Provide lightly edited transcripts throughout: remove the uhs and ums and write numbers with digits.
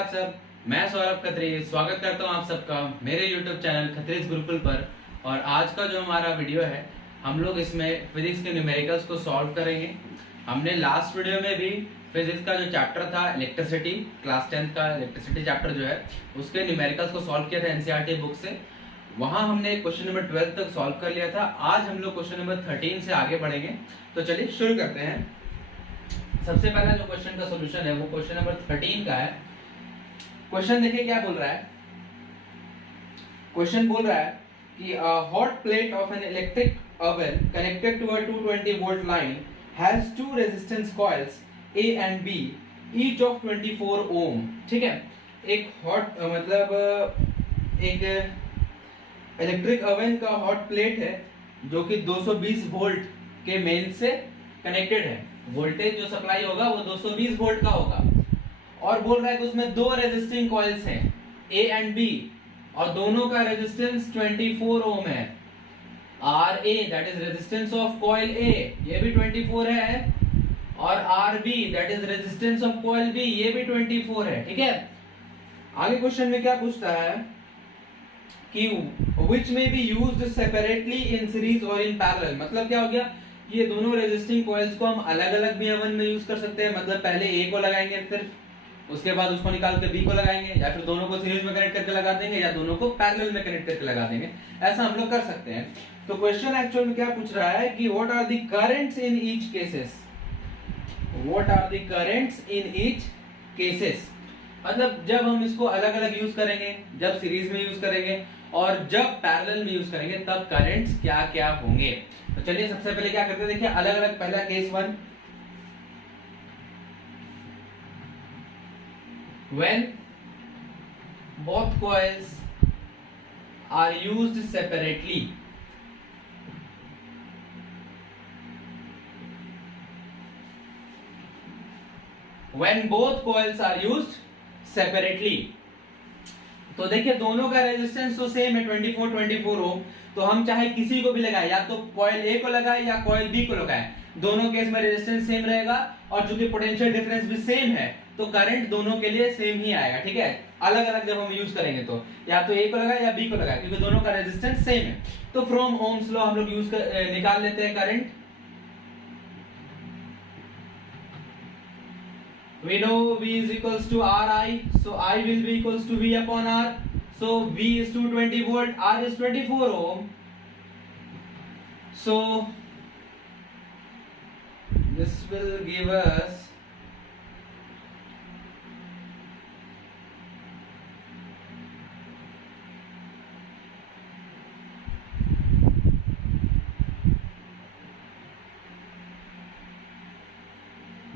आप सब। मैं सौरभ खत्री स्वागत करता हूं आप सबका मेरे YouTube चैनल खत्रीज गुरुकुल पर। और आज का जो हमारा वीडियो है, हम लोग इसमें फिजिक्स के न्यूमेरिकल्स को सॉल्व करेंगे। हमने लास्ट वीडियो में भी फिजिक्स का जो चैप्टर था इलेक्ट्रिसिटी, क्लास 10 का इलेक्ट्रिसिटी चैप्टर जो है उसके न्यूमेरिकल्स को सॉल्व किया था एनसीईआरटी बुक से। वहां हमने क्वेश्चन नंबर 12 तक सॉल्व कर लिया था। आज हम लोग क्वेश्चन नंबर 13 से आगे बढ़ेंगे। तो चलिए शुरू करते हैं। सबसे पहला जो क्वेश्चन का सॉल्यूशन है वो क्वेश्चन नंबर 13 का है। क्वेश्चन देखिए क्या बोल रहा है। क्वेश्चन बोल रहा है कि hot plate of an electric oven connected to a 220 volt line has two resistance coils A and B each of 24 ohm. ठीक है, एक हॉट मतलब एक इलेक्ट्रिक ओवन का हॉट प्लेट है जो कि 220 वोल्ट के मेन से कनेक्टेड है। वोल्टेज जो सप्लाई होगा वो 220 वोल्ट का होगा। और बोल रहा है कि उसमें दो रेजिस्टिंग कॉइल्स हैं A and B और दोनों का रेजिस्टेंस 24 ओम है। RA that is resistance of coil A, ये भी 24 है। और RB that is resistance of coil B, ये भी 24 है। ठीक है, आगे क्वेश्चन में क्या पूछता है कि which may be used separately in series or in parallel। मतलब क्या हो गया, ये दोनों रेजिस्टिंग कॉइल्स को हम अलग अलग भी ओवन में यूज कर सकते हैं। मतलब पहले A को लगाएंगे, फिर उसके बाद उसको निकाल के B को लगाएंगे, या फिर दोनों को सीरीज में कनेक्ट करके लगा देंगे, या दोनों को पैरेलल में कनेक्ट करके लगा देंगे। ऐसा हम लोग कर सकते हैं। तो क्वेश्चन एक्चुअल में क्या पूछ रहा है कि what are the currents in each cases. What are the currents in each cases मतलब जब हम इसको अलग अलग यूज करेंगे, जब सीरीज में यूज करेंगे और जब पैरेलल में यूज करेंगे, तब करंट्स क्या क्या होंगे। तो चलिए सबसे पहले क्या करते हैं, देखिए अलग अलग। पहला case 1, when both coils are used separately, when both coils are used separately, तो देखिए दोनों का रेजिस्टेंस तो सेम है 24 ओम। तो हम चाहे किसी को भी लगाए, या तो कॉइल A को लगाए या कॉइल B को लगाए, दोनों केस में रेजिस्टेंस सेम रहेगा। और चूंकि पोटेंशियल डिफरेंस भी सेम है तो करंट दोनों के लिए सेम ही आएगा। ठीक है, अलग अलग जब हम यूज करेंगे तो या तो A को लगाए या B को लगाए, क्योंकि दोनों का रेजिस्टेंस सेम है। तो फ्रॉम ओम्स लॉ हम लोग निकाल लेते हैं current. We know V is equals to Ri, so I will be equals to V upon R. So V is 220 volt, R is 24 ohm. So this will give us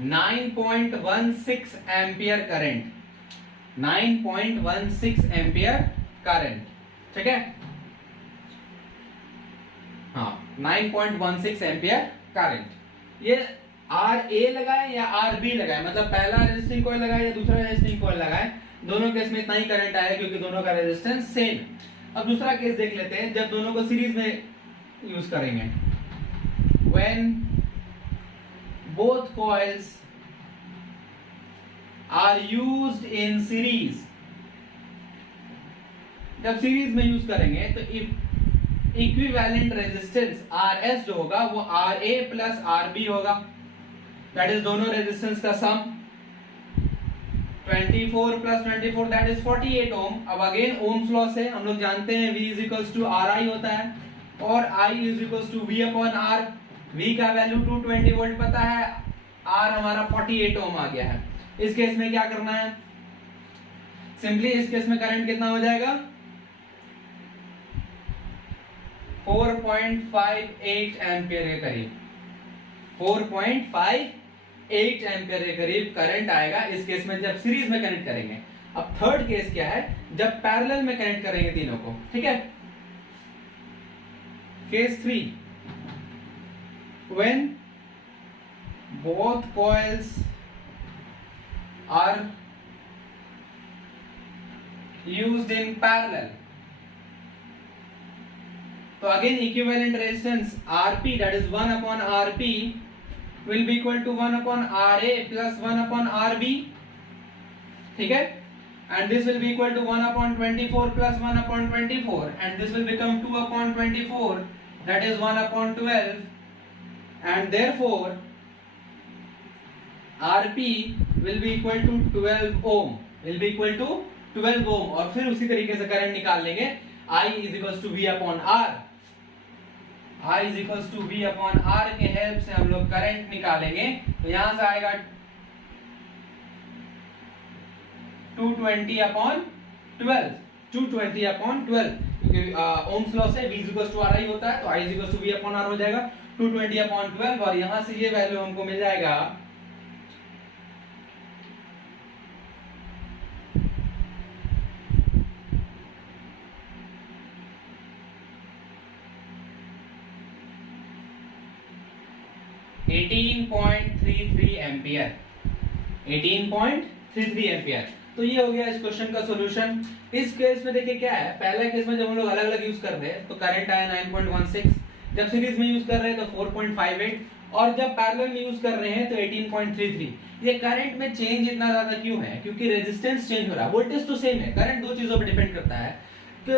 9.16 ampere current. 9.16 ampere current. ठीक है, हाँ 9.16 ampere current. ये RA लगाए या RB लगाए, मतलब पहला resisting coil लगाए या दूसरा रेजिस्टिंग कॉइल लगाए, दोनों केस में इतना ही करंट आएगा क्योंकि दोनों का रेजिस्टेंस सेम है। अब दूसरा केस देख लेते हैं जब दोनों को सीरीज में यूज करेंगे। When both coils are used in series, जब सीरीज में यूज करेंगे तो इक्विवेलेंट रेजिस्टेंस RS जो होगा वो RA प्लस RB होगा। दैट इज दोनों रेजिस्टेंस का सम। 24 प्लस 24 दैट इज 48 ओम। अब अगेन ओम्स लॉ से हम लोग जानते हैं V is equals to RI होता है और I is equals to V upon R। V का वैल्यू 220 वोल्ट पता है, R हमारा 48 ओम आ गया है। इस केस में क्या करना है, सिंपली इस केस में करंट कितना हो जाएगा 4.58 एम्पियर के करीब। 4.58 एम्पियर के करीब करंट आएगा इस केस में जब सीरीज में कनेक्ट करेंगे। अब थर्ड केस क्या है, जब पैरेलल में कनेक्ट करेंगे तीनों को। ठीक है, case 3, when both coils are used in parallel, तो again equivalent resistance Rp that is 1 upon Rp will be equal to 1 upon Ra plus 1 upon Rb। ठीक है, and this will be equal to 1 upon 24 plus 1 upon 24, and this will become 2 upon 24, that is 1 upon 12, and therefore Rp will be equal to 12 ohm, will be equal to 12 ohm. और फिर उसी तरीके से current निकाल लेंगे, I is equals to V upon R, I is equals to V upon R के help से हम लोग करंट निकालेंगे. तो यहां से आएगा 220 upon 12, 220 upon 12, क्योंकि ओम्स लॉ से V is equals to RI होता है, तो I is equals to V upon R हो जाएगा 220 upon 12, और यहां से ये वैल्यू हमको मिल जाएगा 18.33 एम्पियर, 18.33 एम्पियर. तो ये हो गया इस क्वेश्चन का सॉल्यूशन. इस केस में देखिए क्या है, पहला केस में जब हम लोग अलग अलग यूज कर रहे हैं तो करंट आया 9.16, जब सीरीज में यूज कर रहे हैं तो 4.58, और जब पैरेलल में यूज कर रहे हैं तो 18.33. ये करंट में चेंज इतना ज्यादा क्यों है? क्योंकि रेजिस्टेंस चेंज हो रहा है, वोल्टेज तो सेम है. करंट दो चीजों पर डिपेंड करता है कि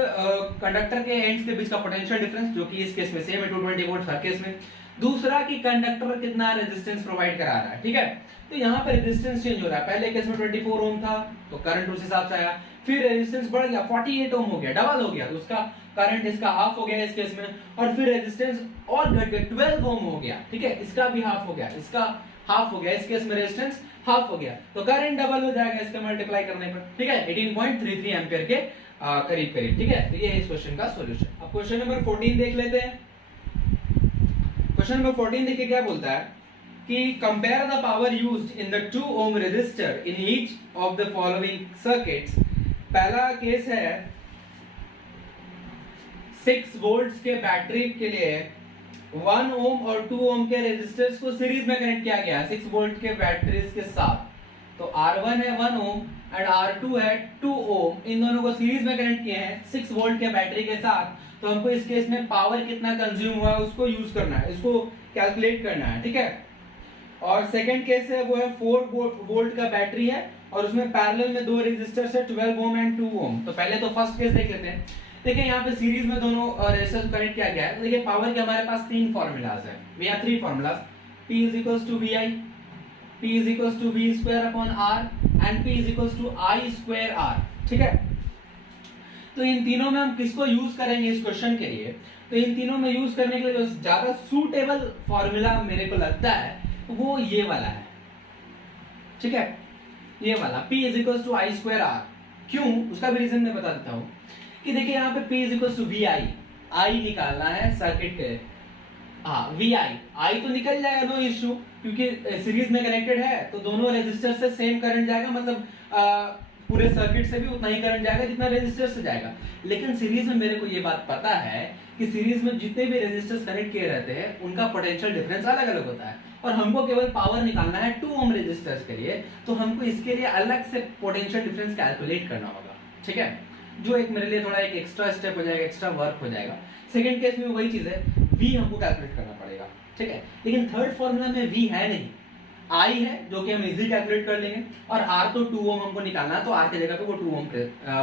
कंडक्टर के एंड्स के बीच का पोटेंशियल डिफरेंस, जो कि इस केस में सेम है 220 वोल्ट हर केस में. दूसरा कि कंडक्टर कितना रेजिस्टेंस प्रोवाइड करा रहा है. ठीक है, तो यहाँ पे रेजिस्टेंस चेंज हो रहा है. पहले केस में 24 ओम था तो करंट उस हिसाब से आया, फिर रेजिस्टेंस बढ़ गया 48 ओम हो गया, डबल हो गया, तो उसका करंट इसका हाफ हो गया इस केस में, और फिर रेजिस्टेंस और घट गया 12 ओम हो गया. ठीक है, इसका भी हाफ हो गया, इसका हाफ हो गया, इस केस में रेजिस्टेंस हाफ हो गया, तो करंट डबल हो जाएगा इसका मल्टीप्लाई करने पर. ठीक है, 18.33 एम्पियर के करीब करीब. ठीक है, तो ये है इस क्वेश्चन का सॉल्यूशन. अब क्वेश्चन नंबर 14 देख लेते हैं. क्वेश्चन नंबर 14 देखिए क्या बोलता है कि compare the power used in the 2 ohm resistor in each of the following circuits. पहला केस है 6 वोल्ट्स के बैटरी के लिए 1 ओम और 2 ओम के रेजिस्टर्स को सीरीज में कनेक्ट किया गया है 6 वोल्ट के बैटरीज के साथ. तो R1 है 1 ओम एंड R2 है 2 ओम, इन दोनों को सीरीज में कनेक्ट किए हैं 6 वोल्ट के बैटरी के साथ. तो हमको इस केस में पावर कितना कंज्यूम हुआ है उसको यूज करना है, इसको कैलकुलेट करना है. ठीक है, और सेकंड केस है वो है 4 वोल्ट का बैटरी है और उसमें पैरेलल में दो रेजिस्टर्स है 12 ओम एंड 2 ओम. तो पहले तो फर्स्ट केस देख लेते हैं. देखिए यहाँ पे सीरीज में दोनों रेजिस्टर्स कनेक्ट किया गया है. तो देखिए पावर के हमारे पास 3 फार्मूलाज है, we have 3 formulas. P is equals to VI, P is equals to V square upon R and P is equals to I square R. ठीक है, तो इन तीनों में हम किसको यूज करेंगे इस क्वेश्चन के लिए? तो इन तीनों में यूज करने के लिए जो ज्यादा सूटेबल फॉर्मूला मेरे को लगता है वो ये वाला है. ठीक है, ये वाला P is equals to I square R. क्यों, उसका भी रीजन मैं बता देता हूँ कि देखिए यहाँ पे P is equals to VI, I निकालना है सर्किट के. हाँ, VI, I तो निकल जाएगा, नो इश्यू, क्योंकि सीरीज में कनेक्टेड है तो दोनों रेजिस्टर से सेम करंट जाएगा, मतलब पूरे सर्किट से भी उतना ही करंट जाएगा जितना रेजिस्टर से जाएगा. लेकिन सीरीज में मेरे को ये बात पता है कि सीरीज में जितने भी रेजिस्टर्स कनेक्ट किए रहते हैं उनका पोटेंशियल डिफरेंस अलग अलग होता है, और हमको केवल पावर निकालना है 2 ओम रेजिस्टर्स के लिए, तो हमको इसके लिए अलग से पोटेंशियल डिफरेंस कैलकुलेट करना होगा. ठीक है, जो एक मेरे लिए थोड़ा एक एक्स्ट्रा स्टेप हो जाएगा, एक्स्ट्रा वर्क हो जाएगा. सेकंड केस में वही चीज है, V हमको कैलकुलेट करना पड़ेगा. ठीक है, लेकिन थर्ड फॉर्मूला में V है नहीं, I है जो कि हम इजीली कैलकुलेट कर लेंगे, और R तो 2 ओम हमको निकालना है, तो R की जगह पे वो 2 ओम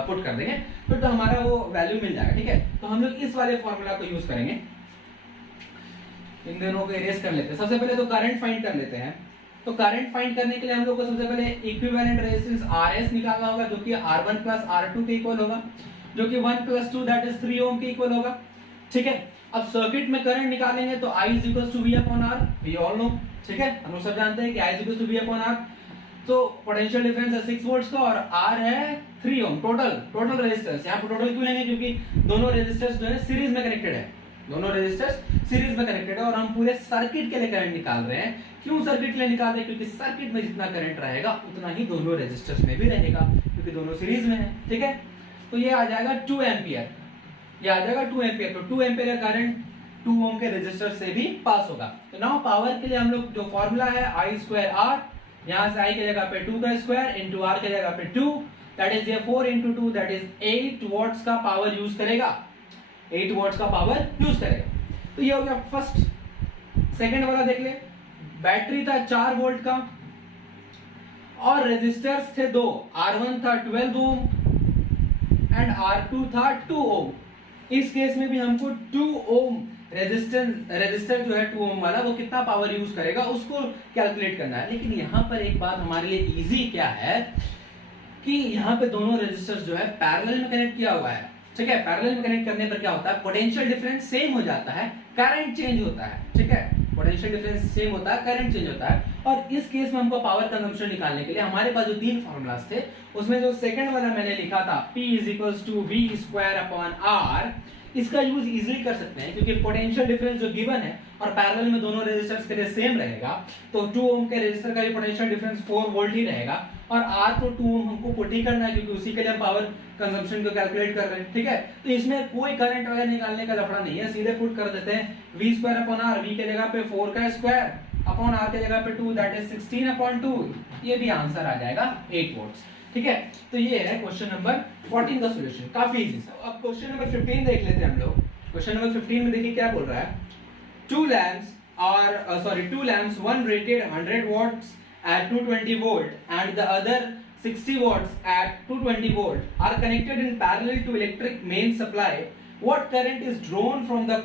पुट कर देंगे तो हमारा वो वैल्यू मिल जाएगा. ठीक है, तो हम लोग इस वाले फॉर्मूला को यूज करेंगे. इन दोनों को इरेज कर लेते हैं. सबसे पहले तो करंट फाइंड कर लेते हैं. तो करंट फाइंड करने के लिए हम लोग को सबसे पहले इक्विवेलेंट रेजिस्टेंस RS निकालना होगा, जो कि R1 प्लस R2 के इक्वल होगा, जो कि 1 प्लस 2 दैट इज 3 ओम के इक्वल होगा. ठीक है, अब सर्किट में करंट निकालेंगे तो I is equals to V upon R, we all know. ठीक है, हम लोग सब जानते हैं कि I is equals to V upon R. तो पोटेंशियल डिफरेंस है 6 वोल्ट्स का और R है 3 ओम. टोटल रेजिस्टेंस, यहाँ पे टोटल क्यों लेंगे? क्योंकि दोनों रेजिस्टर्स जो है सीरीज में कनेक्टेड है, दोनों रेजिस्टर्स सीरीज में कनेक्टेड है, और हम पूरे सर्किट के लिए करंट निकाल रहे हैं. क्यों सर्किट के लिए निकाल रहे हैं? क्योंकि सर्किट में जितना करंट रहेगा उतना ही दोनों रेजिस्टर्स में भी रहेगा, क्योंकि दोनों सीरीज में है. ठीक है, तो ये आ जाएगा 2 एम्पियर, ये आ जाएगा 2 एम्पियर. तो 2 एम्पियर का करंट 2 ओम के रेजिस्टर से भी पास होगा. तो नाउ पावर के लिए हम लोग जो फॉर्मूला है I स्क्वायर R, यहां से I की जगह पे 2 का स्क्वायर इनटू R की जगह पे 2, दैट इज ये 4 इनटू 2 दैट इज 8 वॉट्स का पावर यूज करेगा, 8 वॉट्स का पावर यूज करेगा. तो ये हो गया फर्स्ट. सेकंड वाला देख ले, बैटरी था 4 वोल्ट का और रेजिस्टर्स थे दो, R1 था 12 ओम एंड R2 था 2 ओम। इस केस में भी हमको 2 ओम रेजिस्टर जो है 2 ओम वाला वो कितना पावर यूज करेगा उसको कैलकुलेट करना है। लेकिन यहाँ पर एक बात हमारे लिए इजी क्या है कि यहाँ पे दोनों रेजिस्टर्स जो है पैरेलल में कनेक्ट किया हुआ है, ठीक है। पैरेलल में कनेक्ट करने पर क्या होता है, पोटेंशियल डिफरेंस सेम हो जाता है, करंट चेंज होता है, ठीक है। पोटेंशियल डिफरेंस सेम होता है, करंट चेंज होता है। और इस केस में हमको पावर कंजम्पशन निकालने के लिए हमारे पास जो तीन फार्मूलाज थे उसमें जो सेकंड वाला मैंने लिखा था P = V²/R, इसका यूज इजीली कर सकते हैं क्योंकि पोटेंशियल डिफरेंस जो गिवन है और पैरेलल में दोनों रेजिस्टर्स के लिए सेम रहेगा, तो 2 ओम के रेजिस्टर का भी पोटेंशियल डिफरेंस 4 वोल्ट ही रहेगा। और R को 2 ओम हमको पुट ही करना है क्योंकि उसी के लिए हम पावर कंजम्पशन को कैलकुलेट कर रहे हैं, ठीक है। तो इसमें कोई करंट वगैरह निकालने का लफड़ा नहीं है, सीधे पुट कर देते हैं V²/R, V के जगह पे 4 का स्क्वायर अपॉन R के जगह पे 2, दैट इज 16/2। ये भी आंसर आ जाएगा 8 वोल्ट्स, ठीक है। तो ये है क्वेश्चन नंबर 14 का सॉल्यूशन, काफी इजी सा। अब क्वेश्चन नंबर 15 देख लेते हैं हम लोग। क्वेश्चन नंबर 15 में देखिए क्या बोल रहा है, two lamps, one rated 100 watts at 220 volt and the other 60 watts at 220 volt are connected in parallel to electric main supply. What current is drawn from the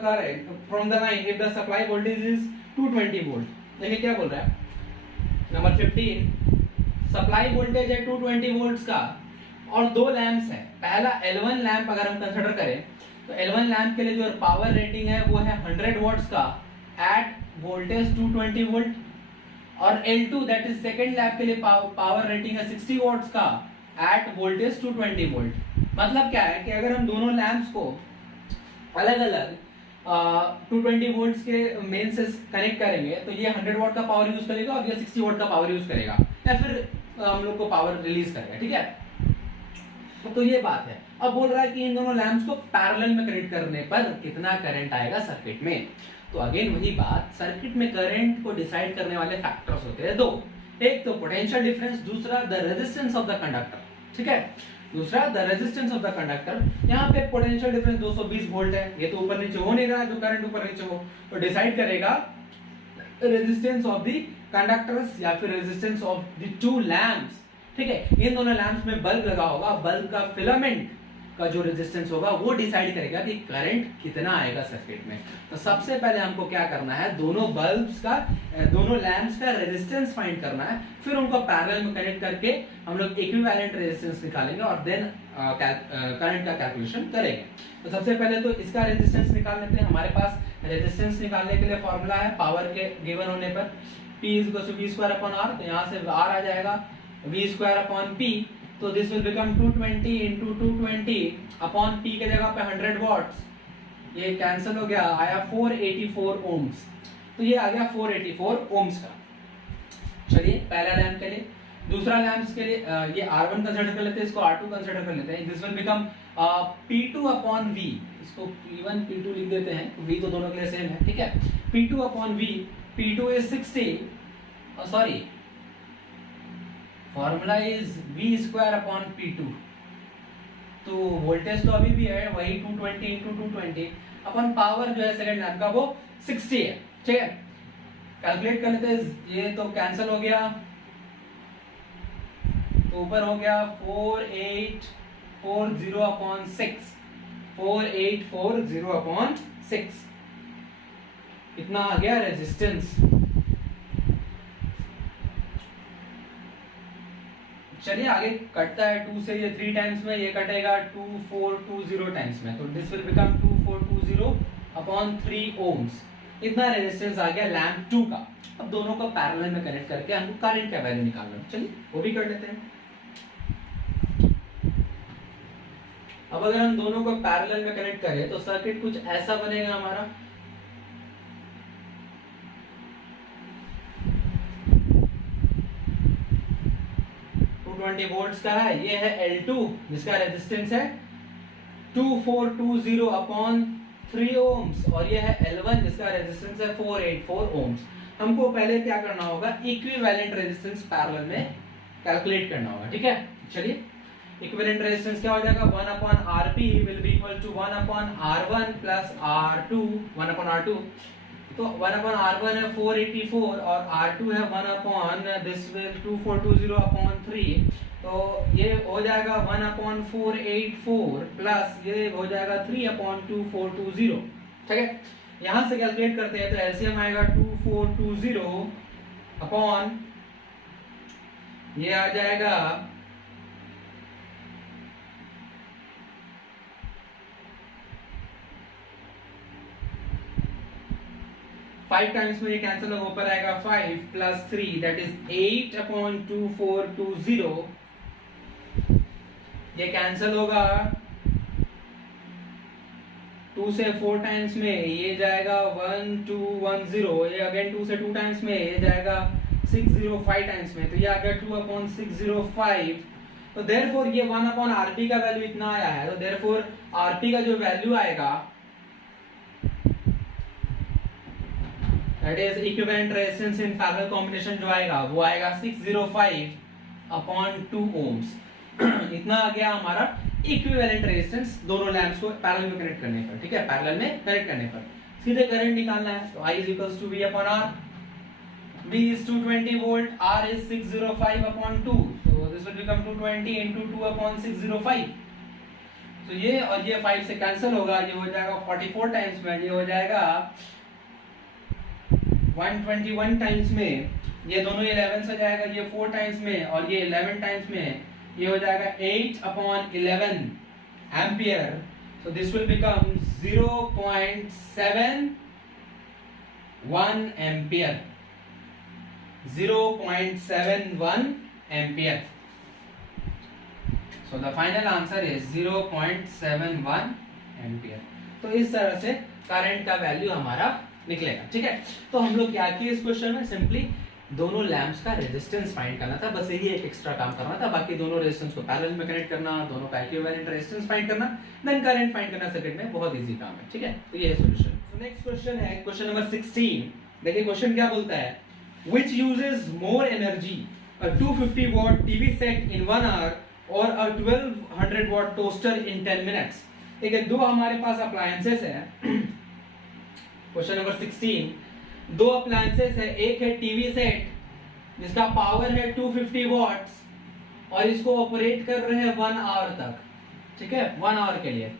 line if the supply voltage is 220 volt? देखिए क्या बोल रहा है, number 15, supply voltage है 220 volts का और दो lamps हैं। पहला L1 लैंप अगर हम कंसीडर करें तो L1 लैंप के लिए जो पावर रेटिंग है वो है 100 वॉट्स का एट वोल्टेज 220 वोल्ट, और L2 that is second lamp के लिए पावर रेटिंग है 60 वॉट्स का एट वोल्टेज 220 वोल्ट। मतलब क्या है कि अगर हम दोनों लैंप्स को अलग अलग 220 वोल्ट्स के मेन से कनेक्ट करेंगे तो ये 100 वॉट का पावर यूज करेगा और ये 60 वॉट का पावर यूज करेगा या फिर हम लोग को पावर रिलीज करेगा, ठीक है। तो ये बात है। अब बोल रहा है कि इन दोनों लैंप्स को पैरेलल में कनेक्ट करने पर कितना करंट आएगा सर्किट में। तो अगेन वही बात, सर्किट में करंट को डिसाइड करने वाले फैक्टर्स होते हैं दो, एक तो पोटेंशियल डिफरेंस, दूसरा the resistance of the conductor, ठीक है। दूसरा the resistance of the conductor. यहाँ पे पोटेंशियल डिफरेंस 220 वोल्ट है, ये तो ऊपर नीचे हो नहीं रहा है, जो करंट ऊपर नीचे हो तो डिसाइड करेगा रेजिस्टेंस ऑफ द कंडक्टर्स या फिर resistance of the two lamps, ठीक है। इन दोनों लैंप्स में बल्ब लगा होगा, बल्ब का फिलामेंट का जो रेजिस्टेंस होगा वो डिसाइड करेगा कि करंट कितना आएगा सर्किट में। तो सबसे पहले हमको क्या करना है, दोनों लैंप्स का रेजिस्टेंस फाइंड करना है, फिर उनको पैरेलल में कनेक्ट करके हम लोग इक्विवेलेंट रेजिस्टेंस निकालेंगे और देन करंट का कैलकुलेशन करेंगे। तो सबसे पहले तो इसका रेजिस्टेंस निकाल लेते हैं। हमारे पास रेजिस्टेंस निकालने के लिए फॉर्मूला है पावर के गिवन होने पर P = V²/R, तो यहाँ से R आ जाएगा V²/P, तो this will become 220 × 220 upon P के जगह पे 100 वॉट्स, ये कैंसिल हो गया, आया 484 ओम्स। तो ये आ गया 484 ओम्स का। चलिए पहला लैंप के लिए। दूसरा लैंप्स के लिए ये R1 कंसीडर कर लेते हैं, इसको R2 कंसीडर कर लेते हैं। दिस विल बिकम P2/V, इसको P1 P2 लिख देते हैं, V तो दोनों के लिए सेम है, ठीक है। P2/V, P2 is 60, sorry formula is V²/P2, तो वोल्टेज तो अभी भी है वही 220 × 220 अपन पावर जो है सेकंड लैंप का वो 60 है, ठीक है। कैलकुलेट कर लेते हैं, ये तो कैंसिल हो गया, तो ऊपर हो गया 4840/6, 4840/6 इतना आ गया रेजिस्टेंस। चलिए आगे कटता है 2 से, ये 3 टाइम्स में, ये कटेगा 2420 टाइम्स में, तो दिस विल बिकम 2420/3 ओम्स। इतना रेजिस्टेंस आ गया लैंप 2 का। अब दोनों को पैरेलल में कनेक्ट करके हमको करंट का वैल्यू निकालना है, चलिए वो भी कर लेते हैं। अब अगर हम दोनों को पैरेलल में कनेक्ट करें तो सर्किट कुछ ऐसा बनेगा हमारा। वोल्ट्स का है, ये है L2 जिसका रेजिस्टेंस है 2420/3 ओम्स, और ये है L1 जिसका रेजिस्टेंस है 484 ओम्स। हमको पहले क्या करना होगा, इक्विवेलेंट रेजिस्टेंस पैरेलल में कैलकुलेट करना होगा, ठीक है। चलिए इक्विवेलेंट रेजिस्टेंस क्या हो जाएगा, 1/RP will be equal to 1/R1 + R2, 1/R2 तो 1/R1 है 484 और R2 है 1 दिस विल 2420/3, तो ये हो जाएगा 1/484 प्लस ये हो जाएगा 3/2420। ठीक है, यहां से कैलकुलेट करते हैं तो एलसीएम आएगा 2420 अपॉन ये आ जाएगा 5 टाइम्स में ये कैंसिल होगा, ऊपर आएगा 5 प्लस 3 दैट इज 8/2420। ये कैंसिल होगा 2 से 4 टाइम्स में, ये जाएगा 1210, ये अगेन 2 से 2 टाइम्स में, ये जाएगा 605 टाइम्स में, तो ये आ गया 2/605। तो देयरफॉर ये 1/RP का वैल्यू इतना आया है, तो देयरफॉर RP का जो वैल्यू आएगा that is equivalent resistance in parallel combination जो आएगा वो आएगा 605/2 ओम्स। इतना आ गया हमारा इक्विवेलेंट रेजिस्टेंस दोनों लैंप्स को पैरेलल में कनेक्ट करने पर। ठीक है, पैरेलल में कनेक्ट करने पर सीधे करंट निकालना है, तो I = V/R, V is 220 volt, R is 605/2, so this will become 220 into 2/605। तो ये और ये 5 से कैंसिल होगा, ये हो जाएगा 44 टाइम्स में, ये हो जाएगा 121 टाइम्स में, ये दोनों 11 से जाएगा, ये 4 टाइम्स में और ये 11 टाइम्स में, ये हो जाएगा 8/11 ampere. So this will become 0.71 ampere, 0.71 ampere. So the final answer is 0.71 ampere. तो इस तरह से करंट का वैल्यू हमारा निकलेगा। ठीक है, तो हम लोग क्या किए इस क्वेश्चन में, सिंपली दोनों लैंप्स का रेजिस्टेंस फाइंड करना था, बस यही एक एक्स्ट्रा काम करना था। बाकी दोनों रेजिस्टेंस को पैरेलल में कनेक्ट करना, दोनों का इक्विवेलेंट रेजिस्टेंस फाइंड करना, देन करंट फाइंड करना सर्किट में, बहुत इजी काम है। ठीक है, तो ये है सॉल्यूशन। सो नेक्स्ट क्वेश्चन है क्वेश्चन नंबर 16। देखिए क्वेश्चन क्या बोलता है, which uses more energy, a 250 watt TV set in 1 hour और a 1200 watt toaster in 10 minutes. ठीक है, दो हमारे पास अप्लायंसेस है। क्वेश्चन नंबर 16, दो अप्लायंसेस है, एक है टीवी सेट जिसका पावर है 250 वॉट्स और इसको ऑपरेट कर रहे हैं 1 आवर तक। ठीक है, 1 आवर के लिए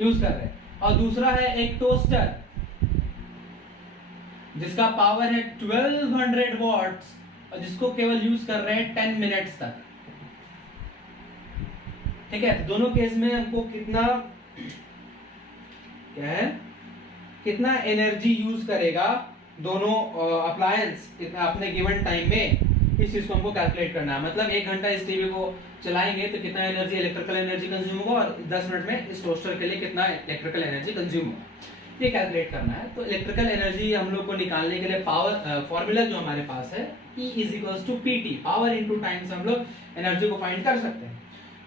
यूज कर रहे हैं, और दूसरा है एक टोस्टर जिसका पावर है 1200 वॉट्स और जिसको केवल यूज कर रहे हैं 10 मिनट्स तक। ठीक है, दोनों केस में हमको कितना क्या है, कितना एनर्जी यूज करेगा दोनों अप्लायंस अपने गिवन टाइम में, इस चीज को हमको कैलकुलेट करना है। मतलब 1 घंटा इस टीवी को चलाएंगे तो कितना एनर्जी, इलेक्ट्रिकल एनर्जी कंज्यूम होगा, और 10 मिनट में इस टोस्टर के लिए कितना इलेक्ट्रिकल एनर्जी कंज्यूम होगा, ये कैलकुलेट करना है। तो इलेक्ट्रिकल एनर्जी हम लोग को निकालने के लिए पावर फॉर्मूला जो हमारे पास है E = PT, power into time से हम लोग एनर्जी को फाइंड कर सकते हैं।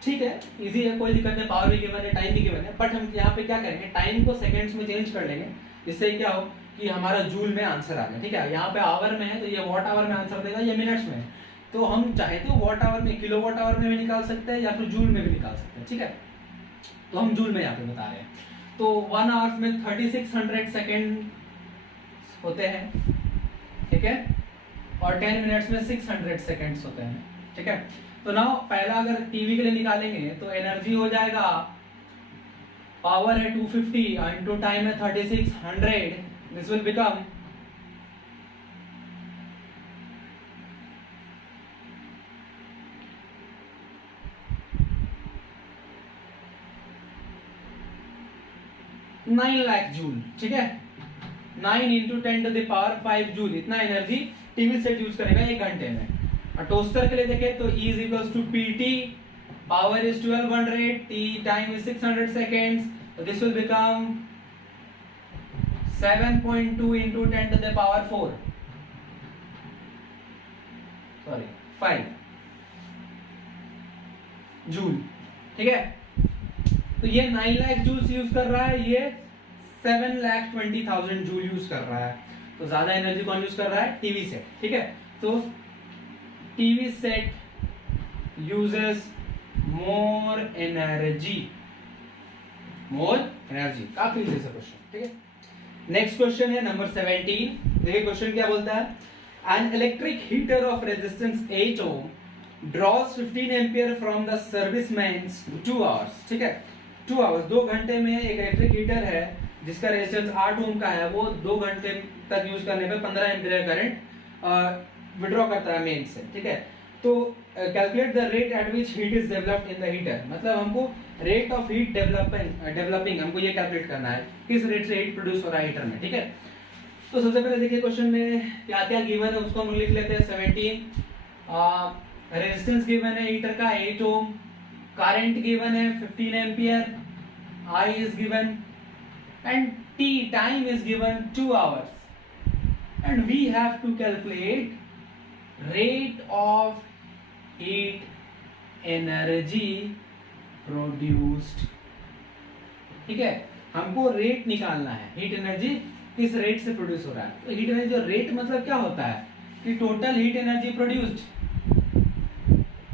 ठीक है, इजी है, कोई दिक्कत नहीं, पावर भी गिवन है, टाइम भी गिवन है, बट हम यहाँ पे क्या करेंगे, टाइम को सेकंड्स में चेंज कर लेंगे, जिससे क्या हो कि हमारा जूल में आंसर आ गया। ठीक है, यहाँ पे आवर में है तो ये वॉट आवर में आंसर देगा, ये मिनट्स में है, तो हम चाहे तो वॉट आवर में, किलोवाट आवर में भी निकाल सकते हैं या फिर जूल में भी निकाल सकते हैं। ठीक है, तो हम जूल में यहाँ पे बता रहे हैं। तो 1 आवर में 3600 सेकेंड होते हैं। ठीक है, और 10 मिनट्स में 600 सेकेंड्स होते हैं। ठीक है, तो नाउ पहला अगर टीवी के लिए निकालेंगे तो एनर्जी हो जाएगा, पावर है 250 इंटू टाइम है 3600, this will become 9 lakh joule. ठीक है, 9 इंटू 10⁵ जूल, इतना एनर्जी टीवी सेट यूज करेगा 1 घंटे में। और टोस्टर के लिए देखें तो E = PT, power is 1200, T time is 600 seconds, so this will become 7.2 into 10⁴, sorry 5 joule. ठीक है, तो ये 9 लाख जूल्स यूज कर रहा है, ये 7,20,000 जूल यूज कर रहा है। तो ज्यादा एनर्जी कौन यूज कर रहा है, टीवी सेट। ठीक है, तो TV set uses more energy, काफी इजी सा क्वेश्चन। ठीक है, नेक्स्ट क्वेश्चन है नंबर 17। देखिए क्वेश्चन क्या बोलता है, an electric heater of resistance 8 ohm draws 15 ampere from the service mains 2 hours. ठीक है, 2 आवर्स, 2 घंटे में एक इलेक्ट्रिक हीटर है जिसका रेजिस्टेंस 8 ओम का है, वो 2 घंटे तक यूज करने पे 15 एम्पियर करंट विड्रॉ करता है मेन से। ठीक है, तो calculate the rate at which heat is developed in the heater, मतलब हमको रेट ऑफ हीट डेवलपिंग हमको ये कैलकुलेट करना है, किस रेट से हीट प्रोड्यूस हो रहा है हीटर में। ठीक है, तो सबसे पहले देखिए क्वेश्चन में क्या क्या गिवन है उसको हम लिख लेते हैं। 17 रेजिस्टेंस गिवन है हीटर का 8 ओम, करंट गिवन है 15 ampere, I is given and T time is given 2 hours, and we have to calculate rate of heat energy produced। ठीक है, हमको रेट निकालना है, हीट एनर्जी किस रेट से प्रोड्यूस हो रहा है। तो हीट एनर्जी जो रेट मतलब क्या होता है कि total heat energy produced,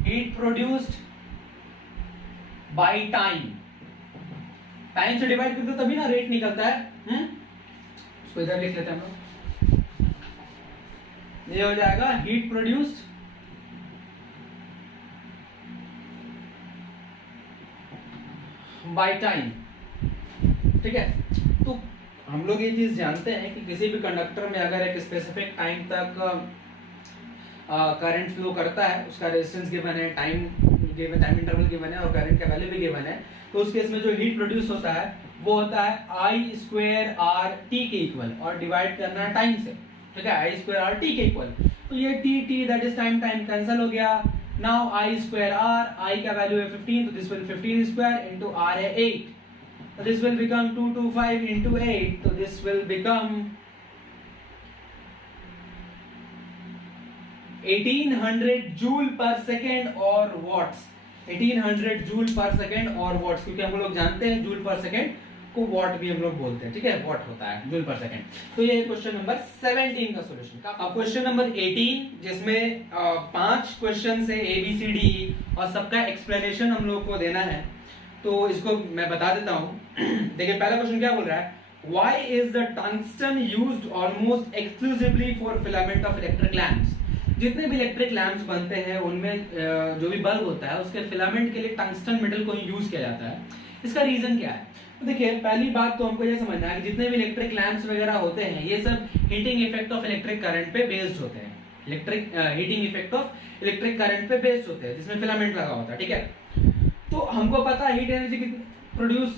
heat produced by time, time से डिवाइड करते तभी ना रेट निकलता है। उसको इधर लिख लेते हैं हम लोग, ये हो जाएगा हीट प्रोड्यूस्ड बाय टाइम। ठीक है, तो हम लोग ये चीज जानते हैं कि किसी भी कंडक्टर में अगर एक स्पेसिफिक टाइम तक करंट फ्लो करता है, उसका रेजिस्टेंस गिवन है, time given, time interval given है और करंट का वैल्यू भी गिवन है, तो उस केस में जो हीट प्रोड्यूस होता है वो होता है I स्क्वायर आर टी के इक्वल, और डिवाइड करना है टाइम से। ठीक है, I स्क्वायर आर टी के इक्वल, तो ये T that is time cancel हो गया। Now I square R, I का वैल्यू है 15, तो this will 15 square into R है 8, so this will become 225 into 8, so this will become 1800 joule पर सेकेंड और वॉट्स, 1800 जूल पर सेकेंड और वॉट्स, क्योंकि हम लोग जानते हैं जूल पर सेकेंड को वॉट भी हम लोग बोलते हैं। ठीक है, वॉट होता है जूल पर सेकेंड। तो ये क्वेश्चन नंबर 17 का सॉल्यूशन। अब क्वेश्चन नंबर 18 जिसमें 5 क्वेश्चन है ABCD और सबका एक्सप्लेनेशन हम लोग को देना है, तो इसको मैं बता देता हूँ। देखिए पहला क्वेश्चन क्या बोल रहा है, Why is the tungsten used almost exclusively for filament of electric lamps? जितने भी इलेक्ट्रिक लैंप्स बनते हैं उनमें जो भी बल्ब होता है उसके फिलामेंट के लिए टंगस्टन मेटल को ही यूज किया जाता है। इसका रीजन क्या है? तो देखिए पहली बात तो हमको ये समझना है कि जितने भी इलेक्ट्रिक लैंप्स वगैरह होते हैं ये सब heating effect of electric current पे बेस्ड होते हैं, electric heating effect of electric current पे बेस्ड होते हैं जिसमें फिलामेंट लगा होता है। ठीक है, तो हमको पता है heat energy produce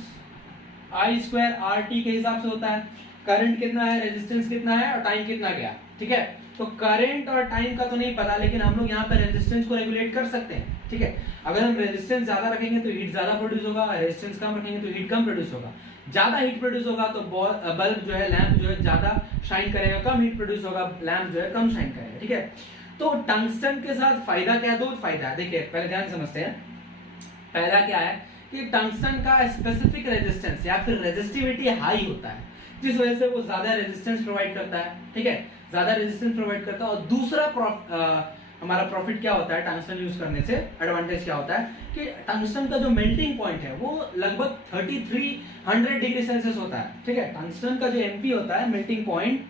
I square R T के हिसाब से होता है, करंट कितना है, रेजिस्टेंस कितना है और टाइम कितना गया। ठीक है, तो करंट और टाइम का तो नहीं पता, लेकिन हम लोग यहाँ पे रेजिस्टेंस को रेगुलेट कर सकते हैं। ठीक है, अगर हम रेजिस्टेंस ज्यादा रखेंगे तो हीट ज्यादा प्रोड्यूस होगा, रेजिस्टेंस कम रखेंगे तो हीट कम प्रोड्यूस होगा। ज्यादा हीट प्रोड्यूस होगा तो बल्ब जो है, लैंप जो है ज्यादा शाइन करेगा, कम हीट प्रोड्यूस होगा, लैंप जो है कम शाइन करेगा। ठीक है, तो टंगस्टन के साथ फायदा क्या है? दो फायदा है। देखिए पहले ध्यान समझते हैं, पहला क्या है कि टंगस्टन का स्पेसिफिक रेजिस्टेंस या फिर रेजिस्टिविटी हाई होता है, जिस वजह से वो ज्यादा रेजिस्टेंस प्रोवाइड करता है। ठीक है, ज्यादा रेजिस्टेंस प्रोवाइड करता है। और दूसरा हमारा प्रॉफिट क्या होता है टंगस्टन यूज करने से, एडवांटेज क्या होता है कि टंगस्टन का जो मेल्टिंग पॉइंट है वो लगभग 3300 डिग्री सेल्सियस होता है। ठीक है, टंगस्टन का जो एमपी होता है मेल्टिंग पॉइंट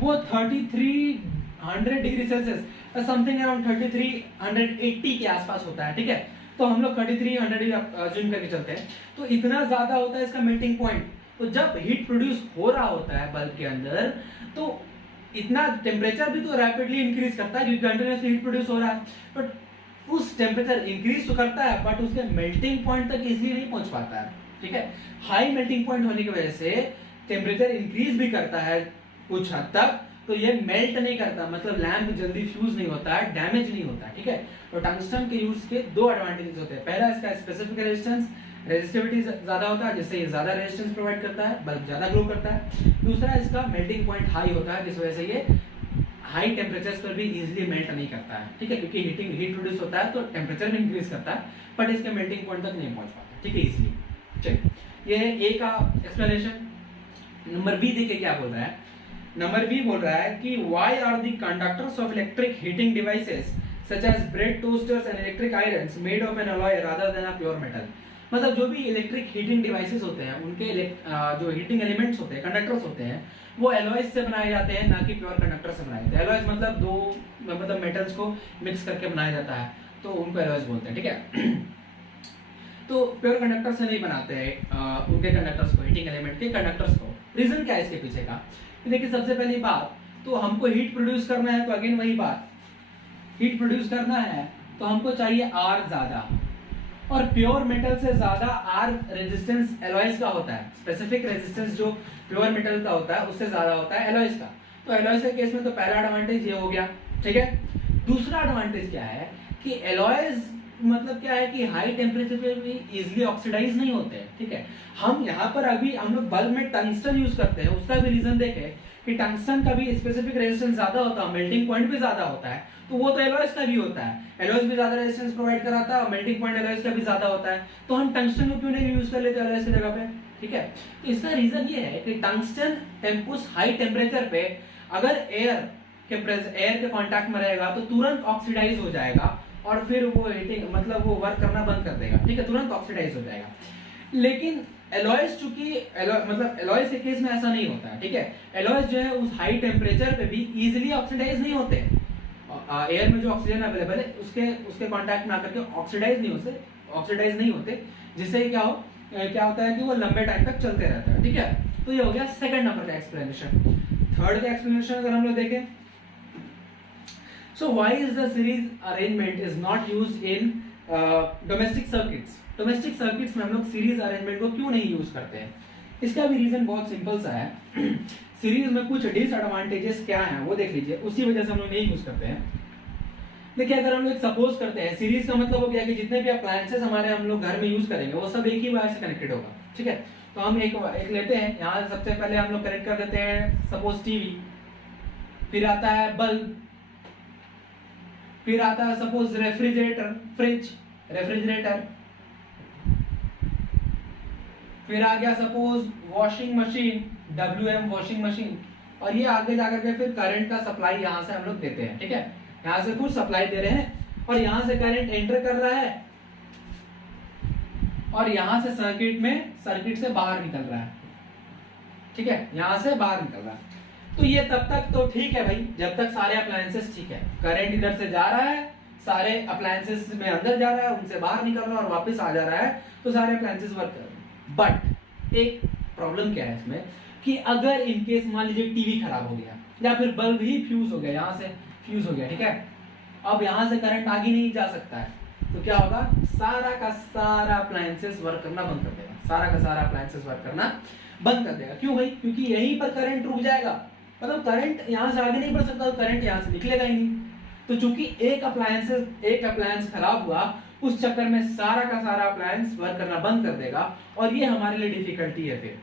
वो 3300 डिग्री सेल्सियस समथिंग अराउंड 3380 के आसपास होता है। ठीक है, तो हम लोग 3300 अज्यूम करके चलते हैं, तो इतना ज्यादा होता है इसका मेल्टिंग पॉइंट। तो जब हीट प्रोड्यूस हो रहा होता है बल्ब के अंदर तो इतना टेम्परेचर भी तो रैपिडली इंक्रीज करता है क्योंकि कंटिन्यूअसली हीट प्रोड्यूस हो रहा है, बट उस टेम्परेचर इंक्रीज तो करता है बट उसके मेल्टिंग पॉइंट तक इजीली नहीं पहुंच पाता है। ठीक है, हाई मेल्टिंग पॉइंट होने की वजह से टेम्परेचर इंक्रीज भी करता है कुछ हद तक, तो ये मेल्ट नहीं करता, मतलब लैंप जल्दी फ्यूज नहीं होता है, डैमेज नहीं होता। ठीक है, तो टंगस्टन के यूज के दो एडवांटेजेस होते हैं। पहला इसका स्पेसिफिक रेजिस्टेंस, रेजिस्टिविटी ज्यादा होता है जिससे ये ज्यादा रेजिस्टेंस प्रोवाइड करता है, बल्ब ज्यादा ग्लो करता है। दूसरा इसका मेल्टिंग पॉइंट हाई होता है जिस वजह से ये हाई टेम्परेचर्स पर भी इजीली मेल्ट नहीं करता है। ठीक है, क्योंकि हीट प्रोड्यूस होता है तो टेम्परेचर भी इंक्रीज करता है बट इसके मेल्टिंग पॉइंट तक नहीं पहुंच पाता। ठीक है, इजीली। चलिए ये ए का एक्सप्लेनेशन। नंबर बी देखिए क्या बोल रहा है। नंबर बी बोल रहा है कि why are the conductors of electric heating devices such as bread toasters and electric irons made of an alloy rather than a pure metal? मतलब जो भी इलेक्ट्रिक हीटिंग डिवाइसेस होते हैं उनके जो हीटिंग एलिमेंट्स होते हैं, कंडक्टर्स होते हैं, वो एलॉयज से बनाए जाते हैं, ना कि प्योर कंडक्टर से बनाए जाते हैं। एलॉयज मतलब मतलब मेटल्स को मिक्स करके बनाया जाता है, तो उनको एलॉयज बोलते हैं, ठीक है। तो प्योर कंडक्टर से नहीं बनाते हैं उनके कंडक्टर्स को, हीटिंग एलिमेंट के कंडक्टर्स को। रीजन क्या है इसके पीछे का? देखिए, सबसे पहली बात तो हमको हीट प्रोड्यूस करना है, तो अगेन वही बात, हीट प्रोड्यूस करना है तो हमको चाहिए आर ज्यादा, और प्योर मेटल से ज्यादा आर रेजिस्टेंस एलॉयज का होता है। स्पेसिफिक रेजिस्टेंस जो प्योर मेटल का होता है उससे ज्यादा होता है एलॉयज का। तो एलॉयज के केस में तो पहला एडवांटेज ये हो गया, ठीक है। दूसरा एडवांटेज क्या है कि एलॉयज मतलब क्या है कि हाई टेम्परेचर पे भी इजीली ऑक्सीडाइज नहीं होते हैं, ठीक है। हम यहाँ पर अभी हम लोग बल्ब में टंगस्टन यूज करते हैं, उसका भी रीजन देखें कि टंगस्टन का भी स्पेसिफिक रेजिस्टेंस ज्यादा होता है, मेल्टिंग पॉइंट भी ज्यादा होता है, तो वो तो एलॉयज का भी होता है। एलॉयज भी ज्यादा रेजिस्टेंस प्रोवाइड कराता है और मेल्टिंग पॉइंट एलॉयज का भी ज्यादा होता है, तो हम टंगस्टन को क्यों नहीं यूज कर लेते एलॉयज की जगह पे, ठीक है। तो इसका रीजन ये है कि टंगस्टन उस हाई टेम्परेचर पे अगर एयर के कांटेक्ट में रहेगा तो तुरंत ऑक्सीडाइज हो जाएगा और फिर वो हीटिंग मतलब वो वर्क करना बंद कर देगा, ठीक है, तुरंत ऑक्सीडाइज हो जाएगा। लेकिन एलॉयज चूंकि मतलब एलॉयज के केस में ऐसा नहीं होता है, ठीक है। एलॉयज जो है उस हाई टेम्परेचर पे भी इजीली ऑक्सीडाइज नहीं होते, एयर में जो ऑक्सीजन अवेलेबल है उसके कांटेक्ट में आकर के ऑक्सीडाइज नहीं होते, जिससे क्या होता है कि वो लंबे टाइम तक चलते रहता है, ठीक है। तो ये हो गया सेकंड नंबर का एक्सप्लेनेशन। थर्ड का एक्सप्लेनेशन अगर हम लोग देखें, so why is the series arrangement is not used in domestic circuits? Domestic circuits में हम लोग सीरीज अरेंजमेंट को क्यों नहीं यूज करते हैं? इसका भी रीजन बहुत सिंपल सा है। सीरीज में कुछ डिसएडवांटेजेस क्या हैं वो देख लीजिए, उसी वजह से हम लोग नहीं यूज करते हैं। देखिए, अगर हम लोग सपोज करते हैं, सीरीज का मतलब हो गया कि जितने भी अप्लायंसेस हमारे हम लोग घर में यूज करेंगे वो सब एक ही वायर से कनेक्टेड होगा, ठीक है। तो हम एक लेते हैं, यहाँ सबसे पहले हम लोग कनेक्ट कर देते हैं सपोज टीवी, फिर आता है बल्ब, फिर आता है सपोज रेफ्रिजरेटर, फिर आ गया suppose washing machine, WM washing machine, और ये आगे जाकर के फिर करंट का सप्लाई यहाँ से हम लोग देते हैं, ठीक है। यहाँ से कुछ सप्लाई दे रहे हैं और यहाँ से करंट एंटर कर रहा है और यहाँ से सर्किट से बाहर निकल रहा है, ठीक है, यहाँ से बाहर निकल रहा है। तो ये तब तक तो ठीक है भाई, जब तक सारे अप्लायंसेस ठीक है, करंट इधर से जा रहा है, सारे अप्लायंसेस में अंदर जा रहा है, उनसे बाहर निकल रहा है और वापस आ जा रहा है, तो सारे अप्लायंसेस वर्क कर रहे हैं। बट एक प्रॉब्लम क्या है इसमें कि अगर इनकेस मान लीजिए टीवी खराब हो गया या फिर बल्ब ही फ्यूज हो गया, यहाँ से फ्यूज हो गया, ठीक है, अब यहाँ से करंट आगे नहीं जा सकता है, तो क्या होगा, सारा का सारा अप्लायंसेस वर्क करना बंद कर देगा, सारा का सारा अप्लायंसेस वर्क करना बंद कर देगा। क्यों भाई? क्योंकि यहीं पर करंट रुक जाएगा, मतलब करंट यहाँ से आगे नहीं बढ़ सकता, तो करंट यहाँ से निकलेगा ही नहीं। तो चूंकि एक अप्लायंस खराब हुआ, उस चक्कर में सारा का सारा अप्लायंस वर्क करना बंद कर देगा, और ये हमारे लिए डिफिकल्टी है फिर,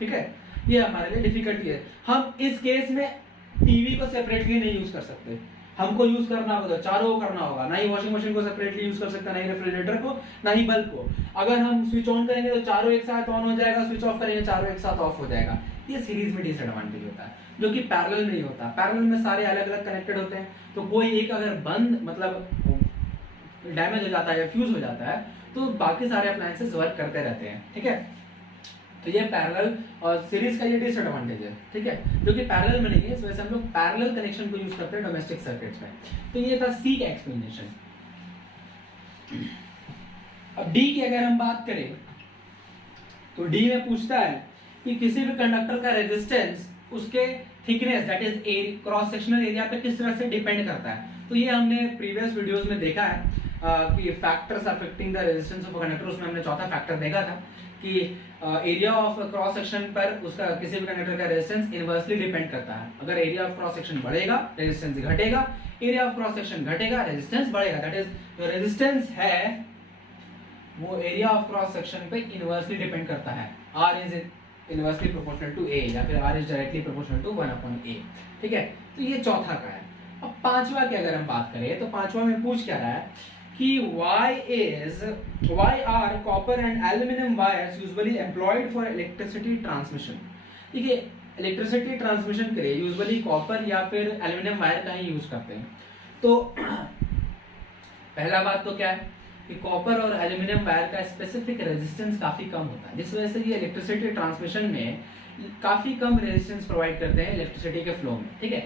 ठीक है, ये हमारे लिए डिफिकल्टी है। हम इस केस में टीवी को सेपरेटली नहीं यूज कर सकते, हमको यूज करना होगा तो चारों को करना होगा, ना ही वॉशिंग मशीन को सेपरेटली यूज कर सकते, ना ही रेफ्रिजरेटर को, ना ही बल्ब को। अगर हम स्विच ऑन करेंगे तो चारों एक साथ ऑन हो जाएगा, स्विच ऑफ करेंगे चारों एक साथ ऑफ हो जाएगा। ये सीरीज में डिसएडवांटेज होता है, जो कि पैरेलल में नहीं होता। पैरेलल में सारे अलग अलग कनेक्टेड होते हैं, तो कोई एक अगर बंद मतलब डैमेज हो जाता है या फ्यूज हो जाता है, तो बाकी सारे अप्लायंसेस वर्क करते रहते हैं, ठीक है। तो ये पैरेलल और सीरीज का ये डिसएडवांटेज है, ठीक है, जो कि पैरेलल में नहीं है, इस वजह से हम लोग पैरेलल कनेक्शन को यूज करते हैं डोमेस्टिक सर्किट्स में। तो ये था सी का एक्सप्लेनेशन। अब डी की अगर हम बात करें तो डी में पूछता है कि किसी भी कंडक्टर का रेजिस्टेंस उसके thickness that is cross sectional area पे किस तरह से डिपेंड करता है। तो ये हमने प्रीवियस वीडियोस में देखा है कि factors affecting the resistance of a conductor, उसमें हमने चौथा फैक्टर देखा था कि एरिया ऑफ क्रॉस सेक्शन पर उसका किसी भी कंडक्टर का रेजिस्टेंस इनवर्सली डिपेंड करता है। अगर एरिया ऑफ क्रॉस सेक्शन बढ़ेगा रेजिस्टेंस घटेगा, एरिया ऑफ क्रॉस सेक्शन घटेगा रेजिस्टेंस बढ़ेगा। दैट इज जो रेजिस्टेंस है वो एरिया ऑफ क्रॉस सेक्शन पे इनवर्सली डिपेंड करता है। R is inversely proportional to A या फिर R is directly proportional to 1/A, ठीक है। तो ये चौथा का है। अब पांचवा की अगर हम बात करें तो पांचवा में पूछ क्या रहा है कि why are copper and aluminum wires usually employed for electricity transmission। देखिए, इलेक्ट्रिसिटी ट्रांसमिशन के लिए यूजुअली कॉपर या फिर एल्यूमिनियम वायर का ही यूज करते हैं। तो पहला बात तो क्या है कि कॉपर और एल्यूमिनियम वायर का स्पेसिफिक रेजिस्टेंस काफी कम होता है, जिस वजह से ये इलेक्ट्रिसिटी ट्रांसमिशन में काफी कम रेजिस्टेंस प्रोवाइड करते हैं इलेक्ट्रिसिटी के फ्लो में, ठीक है।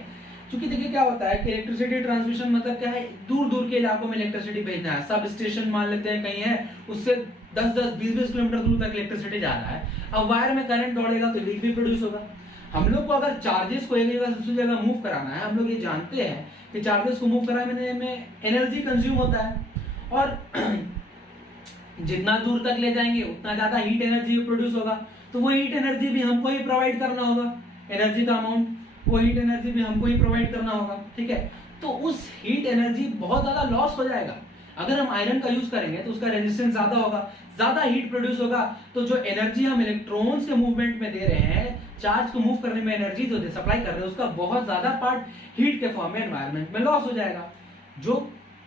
क्योंकि देखिए क्या होता है कि इलेक्ट्रिसिटी ट्रांसमिशन मतलब क्या है, दूर दूर के इलाकों में इलेक्ट्रिसिटी भेजना है। सब स्टेशन मान लेते हैं कहीं है, उससे 10-10, 20-20 किलोमीटर दूर तक इलेक्ट्रिसिटी जा रहा है। अब वायर में करंट दौड़ेगा तो हीट भी प्रोड्यूस होगा। हम लोग को अगर चार्जेस को एक जगह से दूसरी जगह मूव कराना है, हम लोग ये जानते हैं कि चार्जेस को मूव कराने में एनर्जी कंज्यूम होता है, और जितना दूर तक ले जाएंगे उतना ज्यादा हीट एनर्जी प्रोड्यूस होगा। तो वो हीट एनर्जी भी हमको ही प्रोवाइड करना होगा, एनर्जी का अमाउंट, वो हीट एनर्जी भी हमको ही प्रोवाइड करना होगा, ठीक है। तो उस हीट एनर्जी बहुत ज्यादा लॉस हो जाएगा। अगर हम आयरन का यूज करेंगे तो उसका रेजिस्टेंस ज्यादा होगा, ज्यादा हीट प्रोड्यूस होगा, तो जो एनर्जी हम इलेक्ट्रॉन्स के मूवमेंट में दे रहे हैं, चार्ज को मूव करने में एनर्जी जो सप्लाई कर रहे हैं, उसका बहुत ज्यादा पार्ट हीट के फॉर्म में एनवायरनमेंट में लॉस हो जाएगा, जो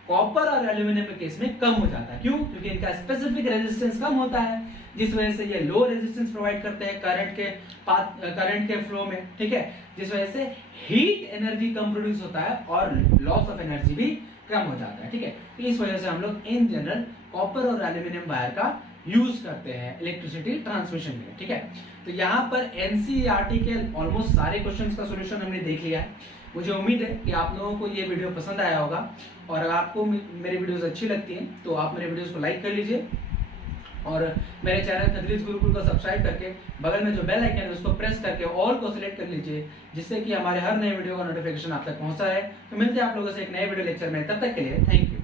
कॉपर और एल्यूमिनियम के केस में कम हो जाता है। क्यों? क्योंकि इनका स्पेसिफिक रेजिस्टेंस कम होता है, जिस वजह से ये लो रेजिस्टेंस प्रोवाइड करते हैं करंट के फ्लो में, ठीक है, जिस वजह से हीट एनर्जी कम प्रोड्यूस होता है और लॉस ऑफ एनर्जी भी कम हो जाता है, ठीक है। तो इस वजह से हम लोग इन जनरल कॉपर और एल्यूमिनियम वायर का यूज करते हैं इलेक्ट्रिसिटी ट्रांसमिशन में, ठीक है। तो यहाँ पर एनसीईआरटी के ऑलमोस्ट सारे क्वेश्चंस का सॉल्यूशन हमने देख लिया है। मुझे उम्मीद है कि आप लोगों को ये वीडियो पसंद आया होगा, और अगर आपको मेरी वीडियोस अच्छी लगती हैं तो आप मेरे वीडियोस को लाइक कर लीजिए, और मेरे चैनल खतरीज गुरुकुल को सब्सक्राइब करके बगल में जो बेल आइकन है उसको प्रेस करके ऑल को सिलेक्ट कर लीजिए, जिससे कि हमारे हर नए वीडियो का नोटिफिकेशन आप तक पहुंचता है। तो मिलते हैं आप लोगों से एक नए वीडियो लेक्चर में, तब तक के लिए थैंक यू।